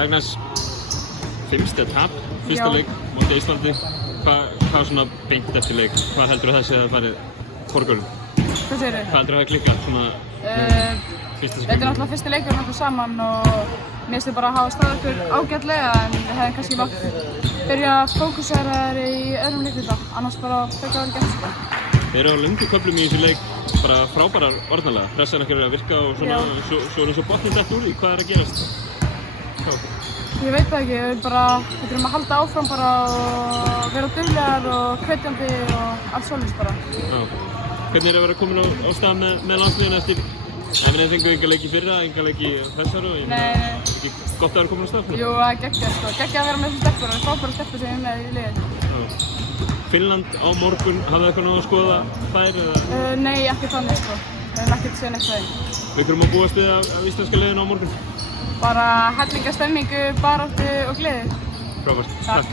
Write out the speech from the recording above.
Agnes, 5 stiga tap, fyrsta leik móti Íslandi. Hvað svona beint eftir leik? Hvað heldur þessi að farið forgörðum? Hvað segirðu? Hvað heldur það að klikka svona fyrsta Þetta er náttúrulega fyrsti leikurinn okkur saman og mér finnst bara að hafa staðið okkur ágætlega en við hefðum kannski mátt byrja að fókusera þær í öðrum leikluta, annars bara frekar vel gert. Þeir eru á löngu köflum í þessu leik, bara frábærar orðanlega. Pressan ekki að virka og svona, svo er eins og botninn dett úr því. Hvað er að gerast? Ég veit það ekki, við þurfum að halda áfram bara og vera duglegar og hvetjandi og allt svoleiðis bara. Já. Hvernig er að vera komin á stað með landsliðinu eftir? Þeir fengu enga leik í fyrra, enga leik í þessar og Nei. Ekki gott að vera komin á stað? Jú, það er geggjað sko. Geggjað að vera með þessu stelpur og það er frábærar stelpur sem ég er með í liðið. Finnland á morgun, hafið þið eitthvað náðu að skoða þær eða? Nei, ekki þannig sko. Við hefum ekkert séð neitt það einn. Við þurfum að búast við af íslenska liðinu á morgun? Bara hellinga stemmingu, baráttu og gleði. Frábært. Takk.